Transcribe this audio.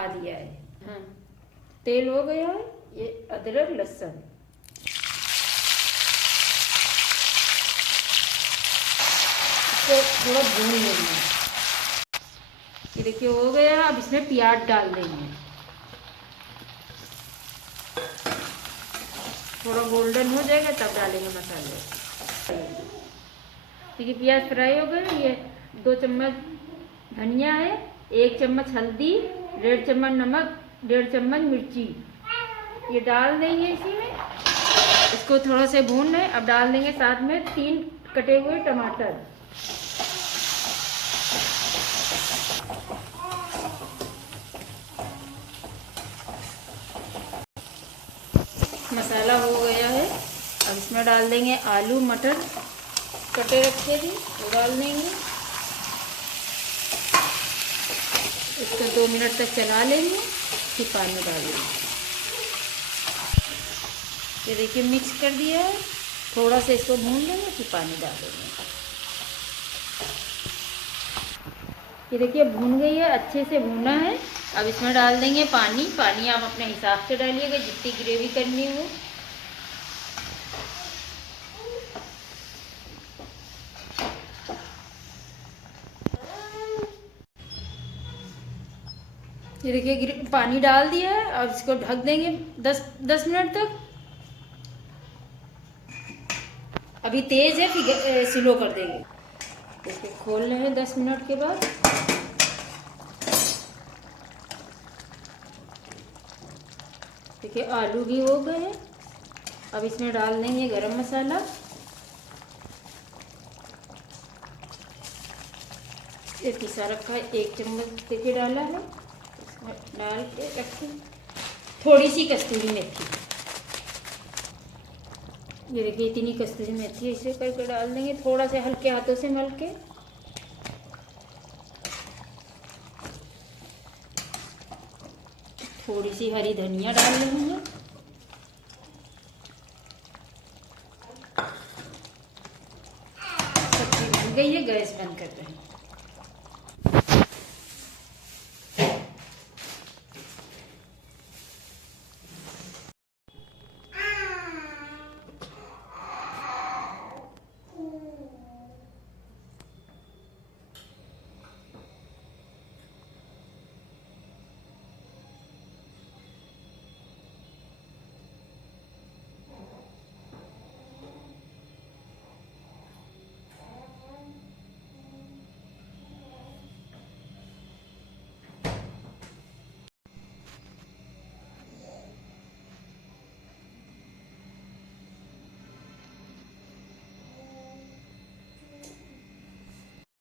आ दिया है। हाँ, तेल हो गया है। ये अदरक लहसुन इसको थोड़ा भून लेंगे। ये देखिए हो गया। अब इसमें प्याज डाल देंगे। थोड़ा गोल्डन हो जाएगा तब डालेंगे मसाले। देखिए प्याज फ्राई हो गए। ये 2 चम्मच धनिया है, 1 चम्मच हल्दी, 1.5 चम्मच नमक, 1.5 चम्मच मिर्ची, ये डाल देंगे इसी में। इसको थोड़ा से भून लें। अब डाल देंगे साथ में 3 कटे हुए टमाटर। मसाला हो गया है। अब इसमें डाल देंगे आलू मटर कटे रखे थे, वो डाल देंगे। इसको 2 मिनट तक चला लेंगे, फिर पानी डाल देंगे। ये देखिए मिक्स कर दिया है। थोड़ा सा इसको भून लेंगे, फिर पानी डाल देंगे। ये देखिए भून गई है, अच्छे से भूना है। अब इसमें डाल देंगे पानी। पानी आप अपने हिसाब से डालिएगा, जितनी ग्रेवी करनी हो। ये देखिए पानी डाल दिया है। अब इसको ढक देंगे 10 मिनट तक। अभी तेज है, फिर स्लो कर देंगे। इसको खोल रहे हैं 10 मिनट के बाद। देखिए आलू भी हो गए हैं। अब इसमें डाल देंगे गरम मसाला। ये पिसा रखा है, 1 चम्मच देखिए डाला है। इसमें डाल के रखें थोड़ी सी कस्तूरी मेथी। ये देखिए इतनी कस्तूरी मेथी इसे करके डाल देंगे, थोड़ा से हल्के हाथों से मल के। थोड़ी सी हरी धनिया डाल लेंगे। सब्जी बन गई है, गैस बंद कर देंगे।